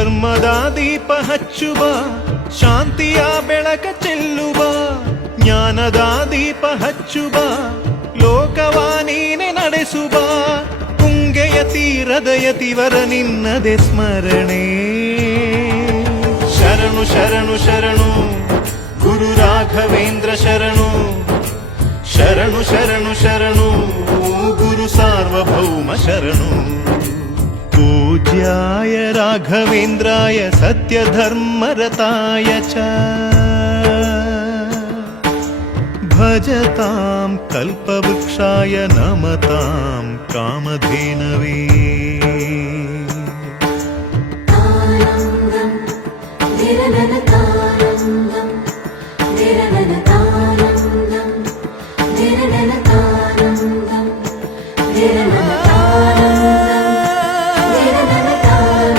ಧರ್ಮದ ದೀಪ ಹಚ್ಚುವ, ಶಾಂತಿಯ ಬೆಳಕ ಚೆಲ್ಲುವ, ಜ್ಞಾನದ ದೀಪ ಹಚ್ಚುವ, ಲೋಕವ ನೀನೆ ನಡೆಸುವ. ತುಂಗೆಯ ತೀರದ ಯತಿವರ ನಿನ್ನದೆ ಸ್ಮರಣೆ. ಶರಣು ಶರಣು ಶರಣು ಗುರು ರಾಘವೇಂದ್ರ ಶರಣು, ಶರಣು ಶರಣು ಶರಣು ಗುರು ಸಾರ್ವಭೌಮ ಶರಣು. पूज्याय राघवेन्द्राय सत्यधर्मरताय च भजतां कल्पवृक्षाय नमतां कामधेनवे. आनन्दं